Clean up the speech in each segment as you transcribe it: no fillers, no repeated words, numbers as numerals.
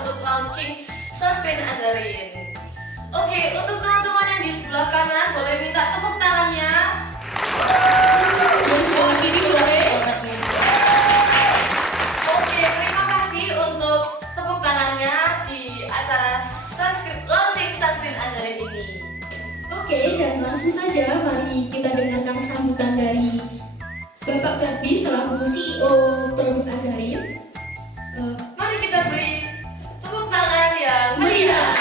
untuk launching sunscreen Azarin. Oke, untuk teman-teman yang di sebelah kanan boleh minta tepuk tangannya. Yang sebelah kiri boleh. Oke, terima kasih untuk tepuk tangannya di acara launching sunscreen Azarin ini. Oke, dan langsung saja mari kita dengarkan sambutan dari Bapak Ferdi selaku CEO produk Azarin. Mari kita beri tepuk tangan yang meriah.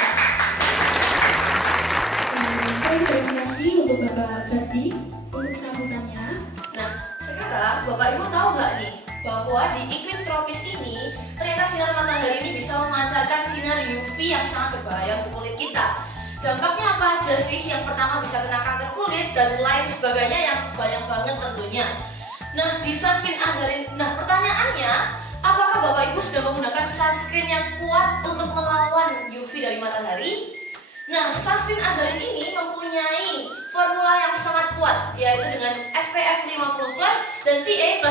Terima kasih untuk Bapak Ferdi untuk sambutannya. Nah, sekarang Bapak Ibu tahu nggak nih bahwa di iklim tropis ini ternyata sinar matahari ini bisa memancarkan sinar UV yang sangat berbahaya untuk kulit kita. Dampaknya apa aja sih? Yang pertama bisa kena kanker kulit dan lain sebagainya yang banyak banget tentunya. Nah, di sunscreen Azarin, pertanyaannya, apakah Bapak Ibu sudah menggunakan sunscreen yang kuat untuk melawan UV dari matahari? Nah, sunscreen Azarin ini mempunyai formula yang sangat kuat, yaitu dengan SPF 50+ dan PA++++.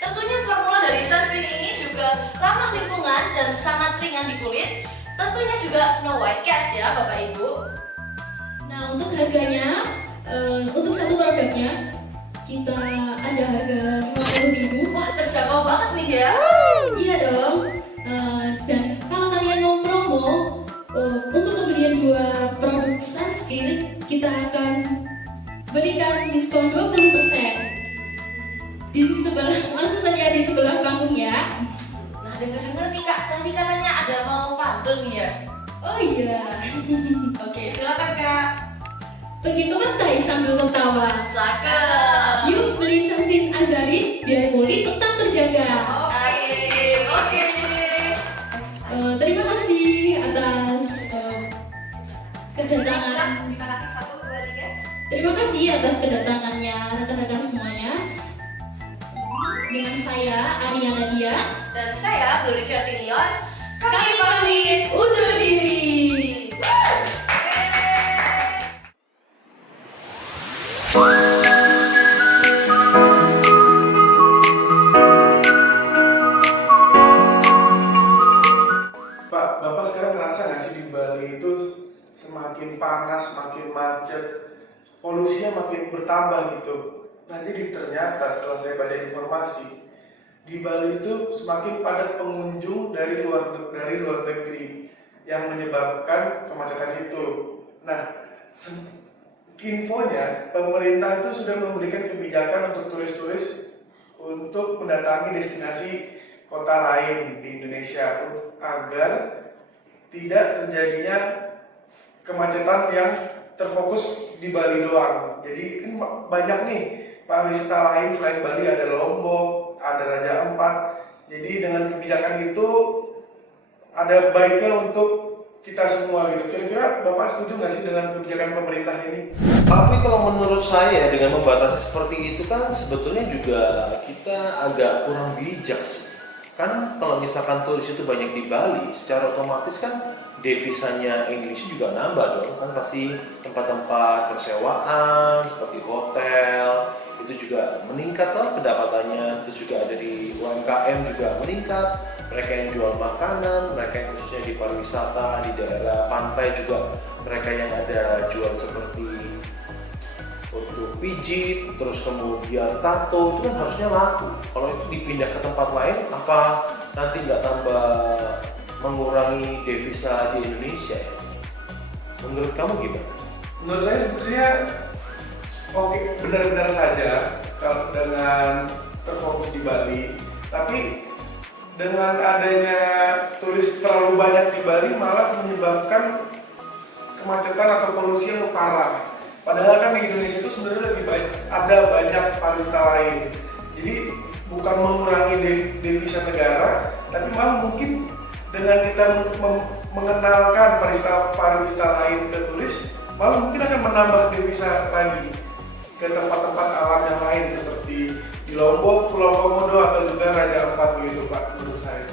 Tentunya formula dari sunscreen ini juga ramah lingkungan dan sangat ringan di kulit. Tentunya juga no white cast ya Bapak Ibu. Nah, untuk harganya, untuk satu produknya kita ada harga 50.000. Wah, terjangkau banget nih ya. Iya dong. Dan kalau kalian mau promo untuk pembelian 2 produk sunscreen, kita akan berikan diskon 20%. Langsung saja di sebelah panggung ya. Nah, dengar-dengar nih Kak, tadi katanya ada mau pantun nih ya. Oh iya. Oke, silakan Kak. Pergi ke pantai sambil tertawa. Cakep. Yuk beli sunscreen Azarin biar kulit tetap terjaga. Asik. Oke. Terima kasih atas kedatangan. Terima kasih 1, 2, 3. Terima kasih atas kedatangannya rekan-rekan semuanya. Dengan saya Arya Nadia Dan saya Glory Certilion. Kami pamit undur diri. Pak, Bapak sekarang ngerasa nggak sih di Bali itu semakin panas, semakin macet, polusinya makin bertambah gitu. Nah, jadi ternyata setelah saya baca informasi, di Bali itu semakin padat pengunjung dari luar negeri yang menyebabkan kemacetan itu. Nah, infonya pemerintah itu sudah memberikan kebijakan untuk turis-turis untuk mendatangi destinasi kota lain di Indonesia agar tidak terjadinya kemacetan yang terfokus di Bali doang. Jadi kan banyak nih pariwisata lain selain Bali, ada Lombok, ada Raja Ampat. Jadi dengan kebijakan itu ada baiknya untuk kita semua gitu. Kira-kira Bapak setuju nggak sih dengan kebijakan pemerintah ini? Tapi kalau menurut saya dengan membatasi seperti itu kan sebetulnya juga kita agak kurang bijak sih. Kan kalau misalkan turis itu banyak di Bali, secara otomatis kan devisanya Indonesia juga nambah dong. Kan pasti tempat-tempat persewaan seperti hotel itu juga meningkat lah pendapatannya. Terus juga ada di UMKM juga meningkat. Mereka yang jual makanan, mereka yang khususnya di pariwisata di daerah pantai juga, mereka yang ada jual seperti untuk pijit, terus kemudian tato, itu kan harusnya laku. Kalau itu dipindah ke tempat lain, apa nanti nggak tambah mengurangi devisa di Indonesia ya? Menurut kamu gimana? Menurut saya sebetulnya oke, benar-benar saja kalau dengan terfokus di Bali, tapi dengan adanya turis terlalu banyak di Bali malah menyebabkan kemacetan atau polusi yang parah. Padahal kan di Indonesia itu sebenarnya lebih baik, ada banyak pariwisata lain. Jadi bukan mengurangi devisa negara, tapi malah mungkin dengan kita mengenalkan pariwisata lain ke turis, malah mungkin akan menambah devisa lagi ke tempat-tempat alam yang lain seperti di Lombok, Pulau Komodo atau juga Raja Ampat begitu Pak, menurut saya.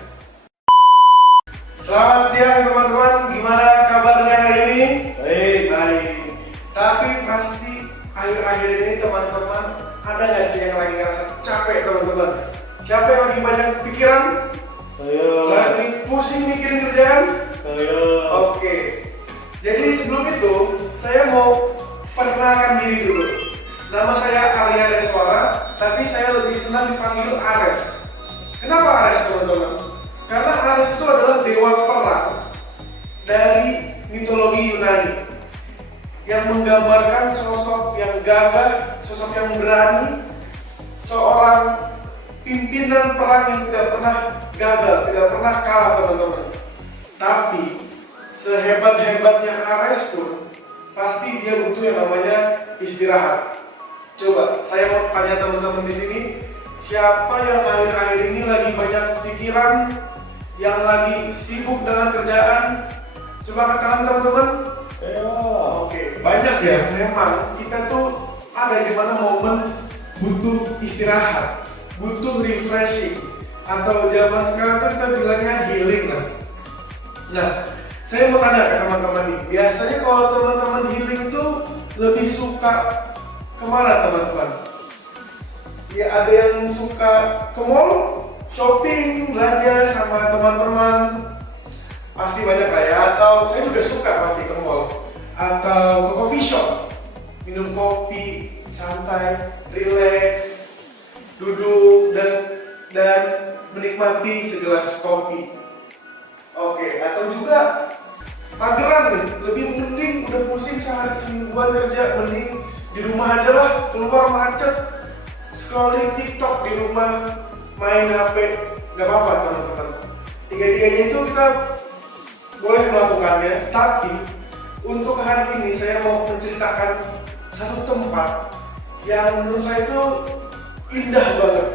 Selamat siang teman-teman, gimana kabarnya hari ini? Baik. Tapi pasti akhir-akhir ini teman-teman ada nggak sih yang lagi ngerasa capek teman-teman? Siapa yang lagi banyak pikiran? Ayo. Lagi pusing mikirin kerjaan? Ayo. Oke. Jadi sebelum itu, saya mau perkenalkan diri dulu. Nama saya Arya Reswara, tapi saya lebih senang dipanggil Ares. Kenapa Ares, teman-teman? Karena Ares itu adalah dewa perang dari mitologi Yunani yang menggambarkan sosok yang gagah, sosok yang berani, seorang pimpinan perang yang tidak pernah gagal, tidak pernah kalah, teman-teman. Tapi sehebat-hebatnya Ares pun pasti dia butuh yang namanya istirahat. Coba saya mau tanya teman-teman di sini, siapa yang akhir-akhir ini lagi banyak pikiran, yang lagi sibuk dengan kerjaan? Coba angkat tangan teman-teman. Oke, banyak ya. Memang kita tuh ada di mana momen butuh istirahat, butuh refreshing, atau zaman sekarang tuh kita bilangnya healing lah. Nah, saya mau tanya ke teman-teman nih, biasanya kalau teman-teman healing tuh lebih suka kemana teman-teman? Ya ada yang suka ke mall, shopping, belanja sama teman-teman, pasti banyak lah ya. Atau saya juga suka pasti ke mall, atau ke coffee shop, minum kopi, santai, relax, duduk dan menikmati segelas kopi. Oke, atau juga mageran nih, lebih mending udah pusing sehari semingguan kerja, mending di rumah aja lah, keluar macet, scrolling TikTok di rumah, main HP, nggak apa-apa teman-teman. Tiga-tiganya itu kita boleh melakukannya, tapi untuk hari ini saya mau menceritakan satu tempat yang menurut saya itu indah banget.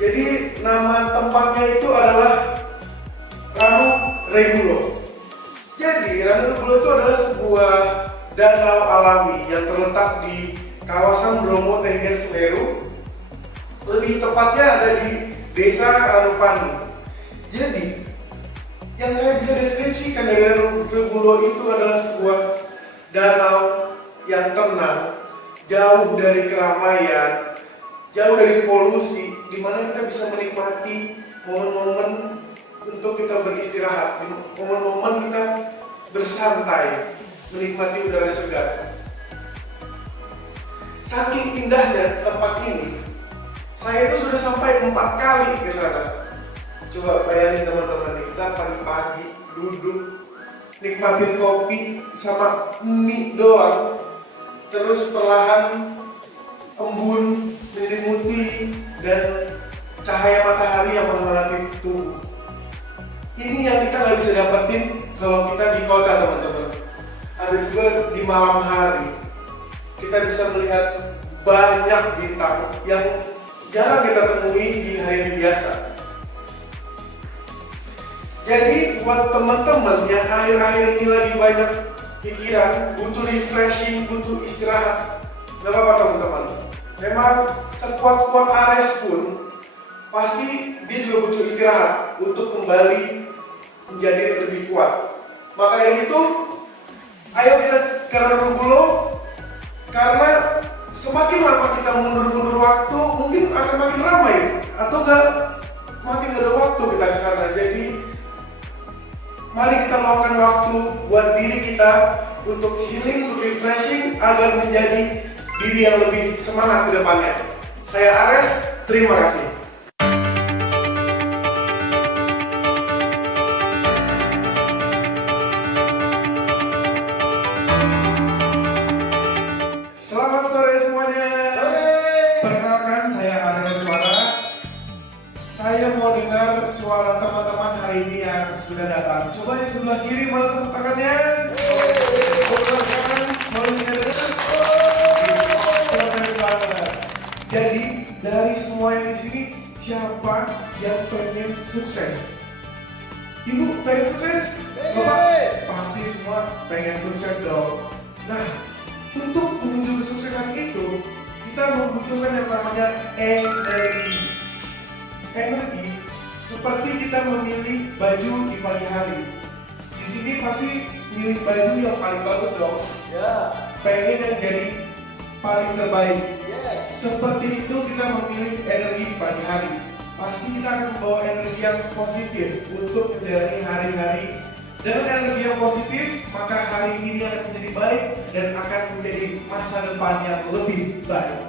Jadi nama tempatnya itu adalah Ranu Regulo. Jadi Ranu Regulo itu adalah sebuah danau alami yang terletak di kawasan Bromo Tengger Semeru. Lebih tepatnya ada di Desa Ranupani. Jadi yang saya bisa deskripsikan dari Ranu Regulo itu adalah sebuah danau yang tenang, jauh dari keramaian, jauh dari polusi, di mana kita bisa menikmati momen-momen untuk kita beristirahat, momen-momen kita bersantai, menikmati udara segar. Saking indahnya tempat ini, saya itu sudah sampai 4 kali ke sana. Coba bayangin teman-teman, kita pagi-pagi duduk, nikmatin kopi sama mie doang, terus perlahan embun menyelimuti dan cahaya matahari yang menghangat tubuh. Ini yang kita nggak bisa dapetin kalau kita di kota, teman-teman. Ada juga di malam hari kita bisa melihat banyak bintang yang jarang kita temui di hari biasa. Jadi buat teman-teman yang akhir-akhir ini lagi banyak pikiran, butuh refreshing, butuh istirahat, nggak apa-apa teman-teman. Memang sekuat-kuat Ares pun pasti dia juga butuh istirahat untuk kembali menjadi lebih kuat. Maka dari itu, ayo kita ke Regulo, karena semakin lama kita mundur-mundur waktu, mungkin akan makin ramai, atau makin gak ada waktu kita ke sana. Jadi mari kita luangkan waktu buat diri kita untuk healing, untuk refreshing, agar menjadi diri yang lebih semangat ke depannya. Saya Ares, terima kasih. Selamat sore semuanya. Perkenalkan, saya Arya Reswara. Saya mau dengar suara teman-teman hari ini yang sudah datang. Coba di sebelah kiri, mana tepuk tangannya? Sebelah kanan, mau dengar? Jadi dari semua yang di sini, siapa yang pengen sukses? Ibu pengen sukses? Bapak pasti semua pengen sukses dong. Nah, untuk menuju kesuksesan itu, kita membutuhkan yang namanya energi. Energi seperti kita memilih baju di pagi hari. Di sini pasti milih baju yang paling bagus dong. Ya. Pengen yang jadi paling terbaik. Yes. Seperti itu kita memilih energi di pagi hari. pasti kita akan membawa energi yang positif untuk menjalani hari-hari. Dengan energi yang positif, maka hari ini akan menjadi baik dan akan menjadi masa depan yang lebih baik.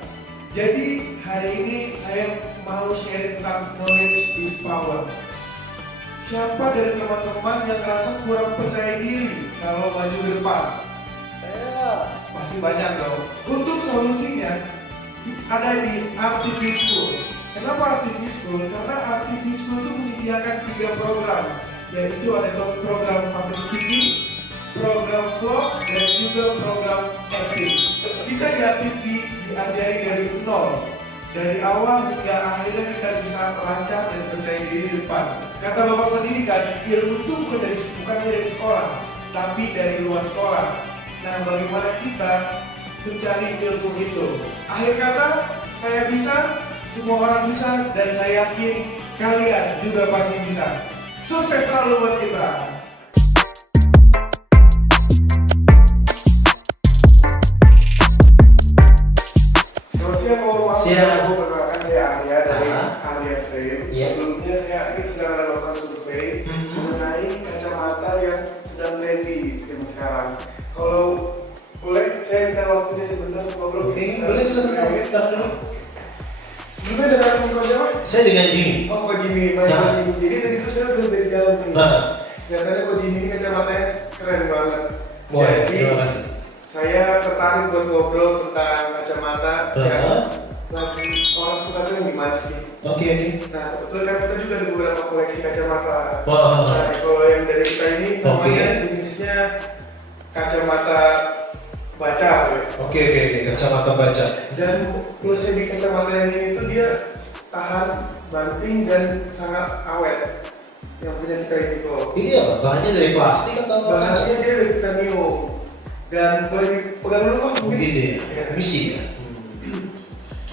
Jadi hari ini saya mau share tentang knowledge is power. Siapa dari teman-teman yang merasa kurang percaya diri kalau maju ke depan? Pasti banyak dong. Untuk solusinya ada di RTV School. Kenapa RTV School? Karena RTV School itu menyediakan 3 program, yaitu ada program public speaking, program vlog, dan juga program acting. Kita di RTV diajari dari nol, dari awal hingga akhirnya kita bisa lancar dan percaya diri di depan. Kata Bapak Pendidikan, ilmu itu bukan hanya dari sekolah, tapi dari luar sekolah. Nah, bagaimana kita mencari ilmu itu? Akhir kata, saya bisa, semua orang bisa, dan saya yakin kalian juga pasti bisa. Sukses selalu buat kita! Siap. Aku perkenalkan saya Arya dari Arya Frame. Iya. Sebelumnya saya ini sedang melakukan survei mengenai kacamata yang sedang trendy di zaman sekarang. Kalau boleh, saya minta waktunya sebentar ngobrol. Boleh silakan. Sebelumnya dengan ngobrol siapa? Saya dengan Jimmy. Oh, Ko Jimmy. Baik, Ko Jimmy. Jadi tadi itu saya udah dari jauh nih. Nyatanya Ko Jimmy ini kacamatanya keren banget. Wah, Jadi terima kasih. saya tertarik buat ngobrol tentang kacamata yang lagi orang suka tuh yang gimana sih? Oke. Nah, kebetulan kita juga ada beberapa koleksi kacamata. Wah. Nah, kalau yang dari kita ini namanya jenisnya kacamata baca. Oke, kacamata baca. Dan plusnya di kacamata yang ini itu dia tahan banting dan sangat awet. Yang punya kita ini kok. Ini apa? Bahannya dari plastik atau Bahannya dia dari titanium. Dan boleh dipegang dulu kok mungkin? Gitu ya? Misi ya?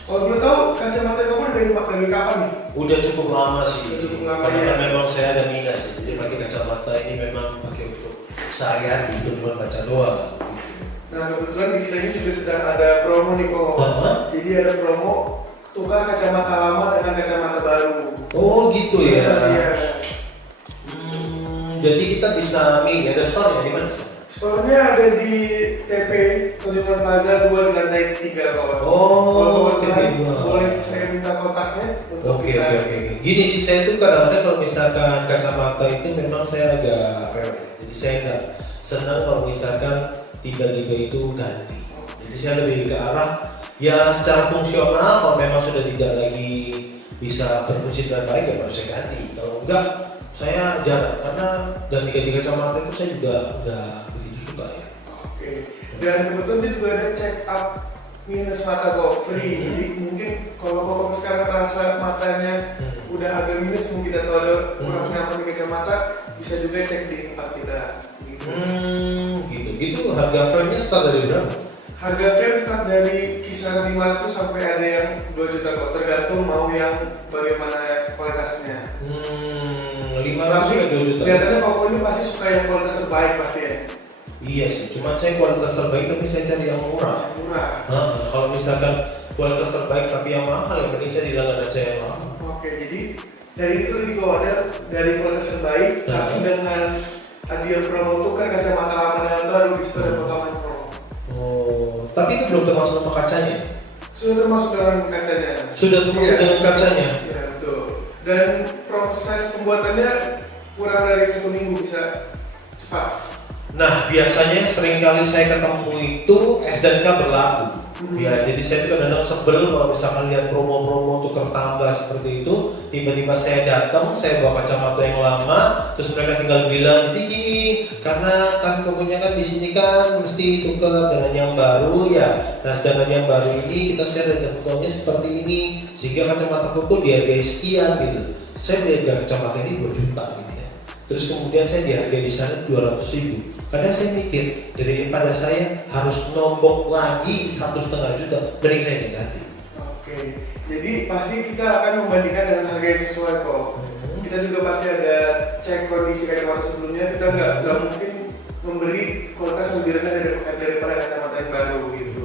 Kalau belum tahu kacamata kamu dari kapan nih? Udah cukup lama sih. Udah cukup lama, Karena ya? memang saya ada minat sih. Jadi pakai kacamata ini memang pakai untuk sehari-hari, itu cuma baca doang. Nah, kebetulan di kita ini juga sedang ada promo nih kok. Jadi ada promo tukar kacamata lama dengan kacamata baru. Oh gitu ya? Iya. Jadi kita bisa milih, ada store-nya di mana sih? Store-nya ada di TP Tunjungan Plaza 2 di lantai 3 kok. Oh, Kalau TP 2. boleh saya minta kontaknya untuk Oke. kita. Gini sih, saya tuh kadang-kadang kalau misalkan kacamata itu memang saya agak rewel. Jadi saya nggak senang kalau misalkan tiba-tiba itu ganti. Jadi saya lebih ke arah ya secara fungsional, kalau memang sudah tidak lagi bisa berfungsi dengan baik ya baru saya ganti. Kalau enggak, saya jarang karena ganti-ganti kacamata itu saya juga nggak begitu suka ya. Oke. Dan kebetulan dia juga ada check up minus mata kok free. Jadi mungkin kalau kok sekarang merasa matanya udah agak minus mungkin atau ada kurang nyaman di kacamata, bisa juga cek di tempat kita. Gitu. Harga frame-nya start dari berapa? Harga frame start dari kisaran 500 sampai ada yang 2 juta kok, tergantung mau yang bagaimana kualitasnya. 500 Tapi ya 2 juta. kelihatannya pokoknya pasti suka yang kualitas terbaik pasti ya. Iya sih, cuma saya kualitas terbaik tapi saya cari yang murah. Murah. Kalau misalkan kualitas terbaik tapi yang mahal, yang mending saya di langganan saya yang lama. Oke, jadi dari itu lebih kok ada dari kualitas terbaik, tapi dengan hadiah promo tukar kacamata lama dengan baru di situ ada potongan promo. Oh, tapi itu belum termasuk sama kacanya? Sudah termasuk dalam kacanya. Sudah termasuk dengan kacanya? Iya betul. Dan proses pembuatannya kurang dari 1 minggu bisa cepat. Nah, biasanya seringkali saya ketemu itu S dan K berlaku. Ya, jadi saya tuh kadang-kadang sebel kalau misalkan lihat promo-promo tukar tambah seperti itu, tiba-tiba saya datang, saya bawa kacamata yang lama, terus mereka tinggal bilang, jadi gini, karena kan pokoknya kan di sini kan mesti tukar dengan yang baru ya. Nah, sedangkan yang baru ini kita share dengan ketentuannya seperti ini, sehingga kacamata kuku dihargai sekian gitu. Saya beli kacamata ini 2 juta gitu ya. Terus kemudian saya dihargai di sana 200.000. Karena saya mikir daripada saya harus nombok lagi 1,5 juta, mending saya ganti. Oke, jadi pasti kita akan membandingkan dengan harga yang sesuai kok. Kita juga pasti ada cek kondisi kacamata sebelumnya. Kita nggak mungkin memberi kualitas yang lebih rendah daripada kacamata yang baru gitu.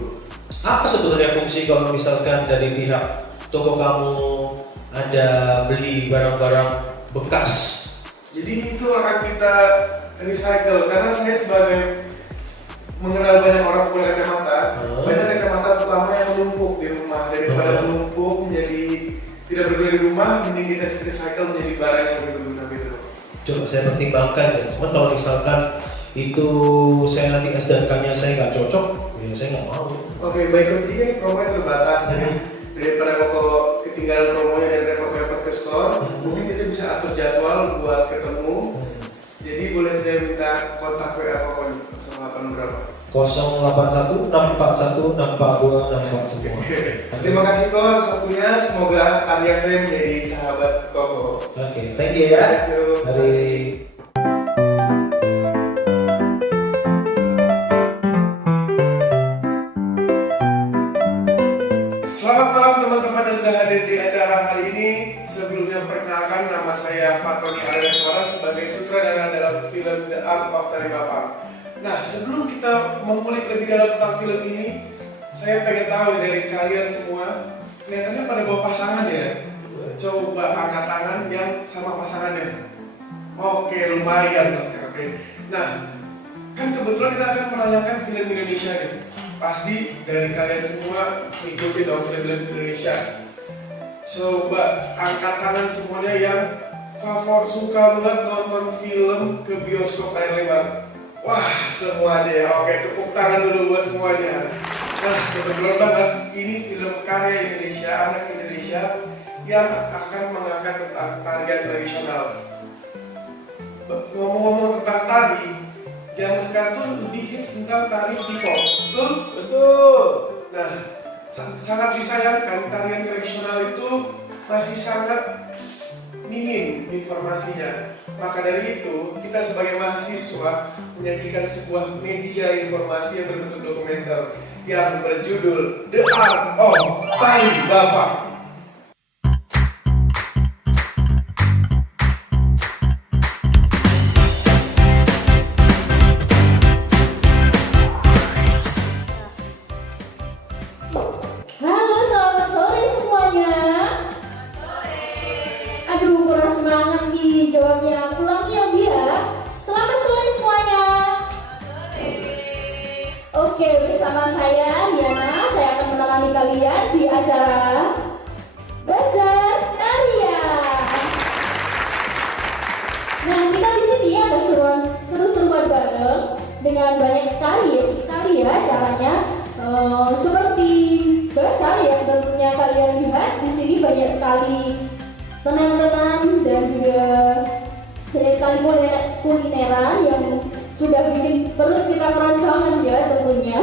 Apa sebetulnya fungsi kalau misalkan dari pihak toko kamu ada beli barang-barang bekas. Jadi itu akan kita recycle karena saya sebagai mengenal banyak orang punya kacamata, banyak kacamata terutama yang menumpuk di rumah. Daripada menumpuk menjadi tidak berguna di rumah, mending kita recycle menjadi barang yang berguna gitu. Coba saya pertimbangkan ya. Cuman kalau misalkan itu saya nanti SDK-nya saya nggak cocok, ya saya nggak mau. Oke, baik ketika promonya terbatas, jadi daripada kok ketinggalan promonya dan repot-repot ke store, mungkin kita bisa atur jadwal buat ketemu. Jadi boleh saya minta kontak WA apa sama berapa? 081 641 642 64 semua. Terima kasih Ko atas waktunya. Semoga Arya Frame menjadi sahabat Koko. Oke, thank you ya. Dari Selamat malam teman-teman yang sudah hadir di acara hari ini. Sebelumnya perkenalkan, nama saya Fatoni Arya sebagai sutradara dalam film The Art of Talibapa. Nah, sebelum kita mengulik lebih dalam tentang film ini, saya pengen tahu dari kalian semua, kelihatannya pada bawa pasangan ya. Coba angkat tangan yang sama pasangannya. Oke, lumayan. Oke. Nah, kan kebetulan kita akan menanyakan film Indonesia nih. Pasti dari kalian semua mengikuti dong film-film Indonesia. Coba angkat tangan semuanya yang suka banget nonton film ke bioskop layar lebar. Wah, semuanya ya. Oke, tepuk tangan dulu buat semuanya. Nah, kebetulan banget ini film karya Indonesia, anak Indonesia yang akan mengangkat tentang tarian tradisional. Ngomong-ngomong tentang tari, zaman sekarang tuh lebih hits tentang tari hip-hop. Betul? Betul. Nah, sangat disayangkan tarian tradisional itu masih sangat minim informasinya. Maka dari itu, kita sebagai mahasiswa menyajikan sebuah media informasi yang berbentuk dokumenter yang berjudul The Art of Talibapa. Halo, selamat sore semuanya. Aduh, kurang semangat nih jawabnya. Ulangi lagi ya. Selamat sore semuanya. Oke, bersama saya Riana, saya akan menemani kalian di acara Bazar Tarian. Nah, kita di sini ada seru-seruan bareng dengan banyak sekali ya caranya. Seperti bazar yang tentunya kalian lihat di sini banyak sekali tenan-tenan dan juga banyak sekali kulineran yang sudah bikin perut kita keroncongan ya tentunya.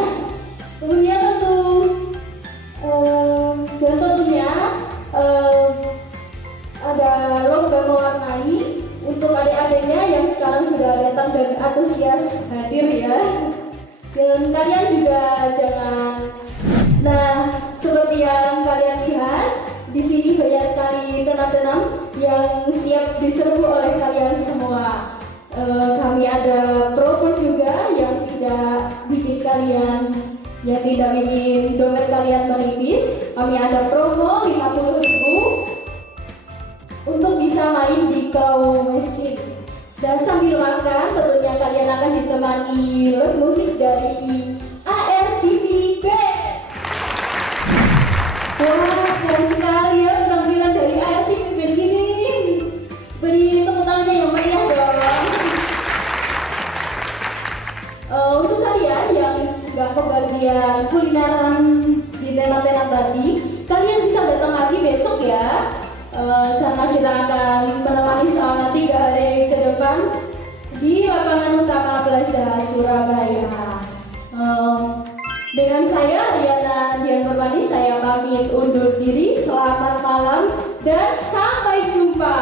Tentunya ada lomba mewarnai untuk adik-adiknya yang sekarang sudah datang dan antusias hadir ya. Dan kalian juga jangan. Nah, seperti yang kalian lihat, di sini banyak sekali tenan-tenan yang siap diserbu oleh kalian semua. Kami ada promo juga yang tidak bikin dompet kalian menipis. Kami ada promo 50.000 untuk bisa main di claw machine. Dan sambil makan, tentunya kalian akan ditemani musik dari ARTV Band. Wah, keren sekali ya penampilan dari ARTV Band ini. Beri tepuk tangannya yang meriah dong. Untuk kalian yang nggak kebagian kulineran di tenan-tenan tadi, kalian bisa datang lagi besok ya. Karena kita akan menemani selama 3 hari ke depan di lapangan utama Plaza Surabaya. Dengan saya Riana Dian Permadi, saya pamit undur diri. Selamat malam dan sampai jumpa.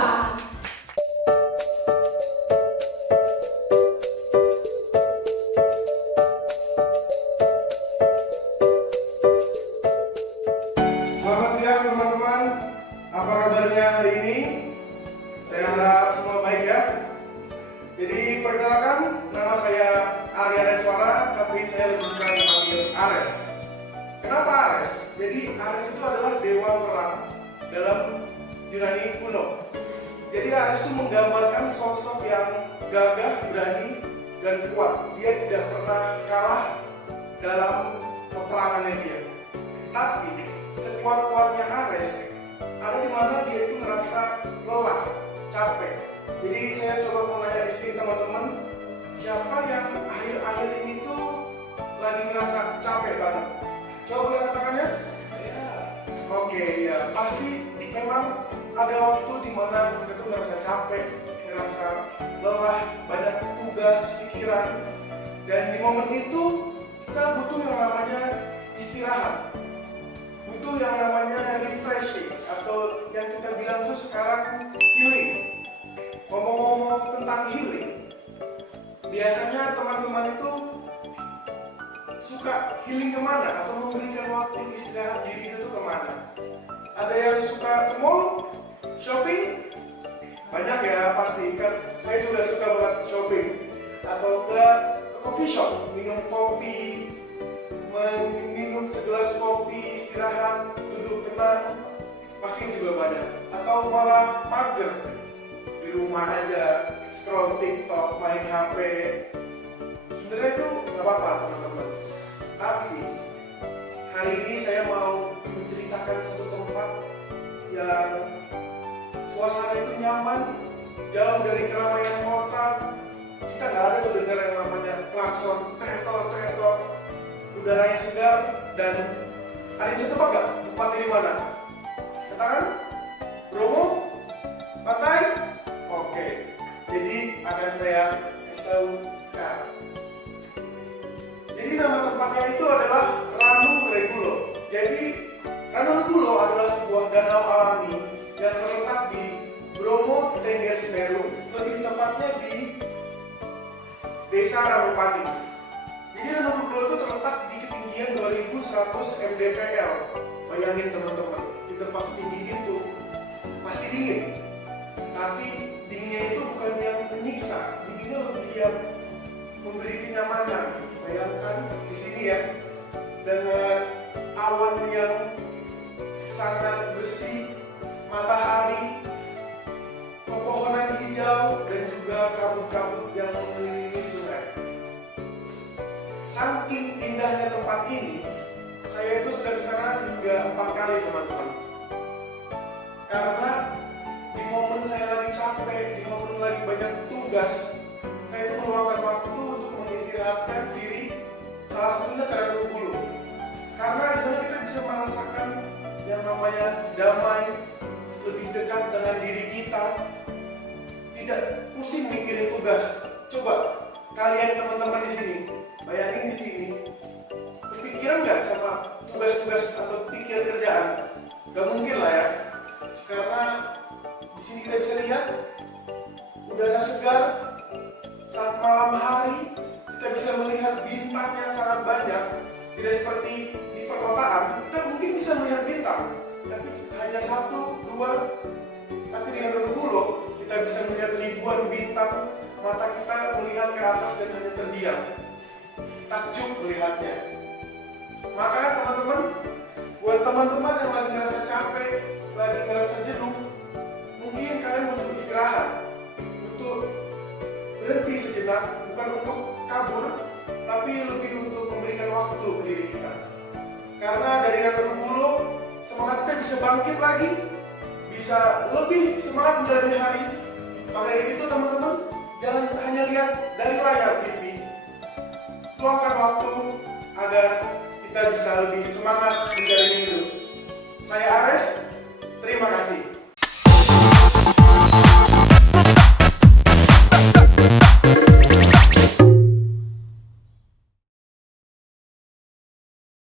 Selamat siang teman-teman. Apa kabarnya hari ini? Saya harap semua baik ya. Jadi perkenalkan, nama saya Arya Reswara, tapi saya lebih suka dipanggil Ares. Kenapa Ares? Jadi Ares itu adalah dewa perang dalam Yunani kuno. Jadi Ares itu menggambarkan sosok yang gagah, berani, dan kuat. Dia tidak pernah kalah dalam peperangannya dia. Tapi sekuat-kuatnya Ares, ada di mana dia itu merasa lelah, capek. Jadi saya coba menanya di sini teman-teman, siapa yang akhir-akhir ini tuh lagi ngerasa capek banget? Coba boleh katakannya? Ya. Oke, ya pasti memang ada waktu di mana kita tuh ngerasa capek, ngerasa lelah, banyak tugas, pikiran, dan di momen itu kita butuh yang namanya istirahat, butuh yang namanya refreshing, atau yang kita bilang tuh sekarang healing. Ngomong-ngomong tentang healing, biasanya teman-teman itu suka healing kemana atau memberikan waktu istirahat diri itu kemana? Ada yang suka ke mall, shopping? Banyak ya pasti kan. Saya juga suka banget shopping. Atau ke coffee shop, minum kopi, minum segelas kopi, istirahat, duduk tenang, pasti juga banyak. Atau malah mager, di rumah aja, scroll TikTok, main HP. Sebenarnya itu nggak apa-apa teman-teman. Tapi hari ini saya mau menceritakan satu tempat yang suasana itu nyaman, jauh dari keramaian kota. Kita nggak ada tuh dengar yang namanya klakson, tetot, udaranya segar, dan ada yang bisa tebak nggak tempatnya di mana? Katakan, Bromo, Pantai. Oke, jadi akan saya kasih tahu sekarang. Jadi nama tempatnya itu adalah Ranu Regulo. Jadi Ranu Regulo adalah sebuah danau alami yang terletak di Bromo, Tengger Semeru, lebih tepatnya di Desa Ranupani. Jadi Ranu Regulo itu terletak di ketinggian 2100 mdpl. Bayangin teman-teman, di tempat setinggi itu pasti dingin. Tapi dinginnya itu bukan yang menyiksa, dinginnya lebih yang memberi kenyamanan. Bayangkan di sini ya, dengan awan yang sangat bersih, matahari, pepohonan hijau, dan juga kabut-kabut yang mengelilingi sungai. Saking indahnya tempat ini, saya itu sudah ke sana hingga 4 kali teman-teman. Karena di momen saya lagi capek, di momen lagi banyak tugas, saya itu meluangkan waktu untuk mengistirahatkan diri, salah satunya ke Ranu Regulo. Karena di sana kita bisa merasakan yang namanya damai, lebih dekat dengan diri kita, tidak pusing mikirin tugas. Coba kalian teman-teman di sini, bayangin di sini, kepikiran nggak sama tugas-tugas atau pikiran kerjaan? Gak mungkin lah ya, karena di sini kita bisa lihat udara segar. Saat malam hari kita bisa melihat bintang yang sangat banyak. Tidak seperti di perkotaan, kita mungkin bisa melihat bintang, tapi hanya 1, 2. Tapi di Ranu Regulo kita bisa melihat ribuan bintang. Mata kita melihat ke atas dan hanya terdiam, takjub melihatnya. Maka teman-teman, buat teman-teman yang lagi ngerasa capek, lagi ngerasa jenuh, mungkin kalian butuh istirahat, butuh berhenti sejenak, bukan untuk kabur, tapi lebih untuk memberikan waktu ke diri kita. Karena dari Ranu Regulo, semangat kita bisa bangkit lagi, bisa lebih semangat menjalani hari. Maka dari itu teman-teman, jangan hanya lihat dari layar TV. Luangkan waktu agar kita bisa lebih semangat